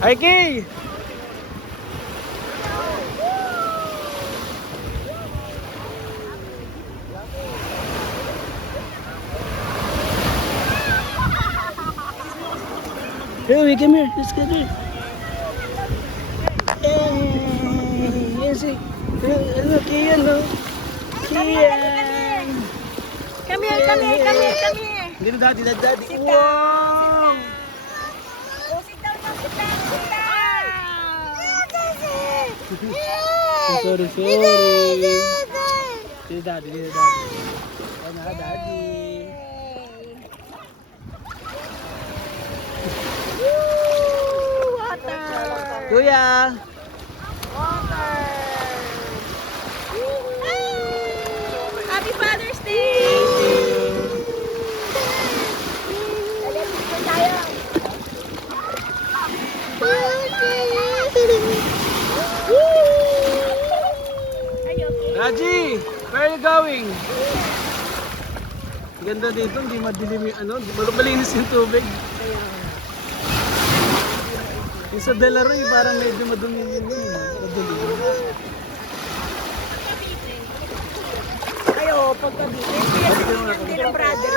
Aiki! Here, we come here. Let's get here. Hey, yes, hello, Kian, no? Kian. Come here, come here, come here, come here. Dito, daddy, daddy. Sit Wow! down. Oh, sit down now, sit down, sit down. Sorry, sorry. Dito, daddy, dito, daddy. Ayan na, daddy. Woo, water. Kuya! Water. Happy Father's Day. Raji! Where are you going? Ganda dito, hindi madilim yung ano, malinis yung tubig. Yung sa Delaroy, parang medyo madumi yun yun. Ayo, pagka-dito. Hindi ng brother.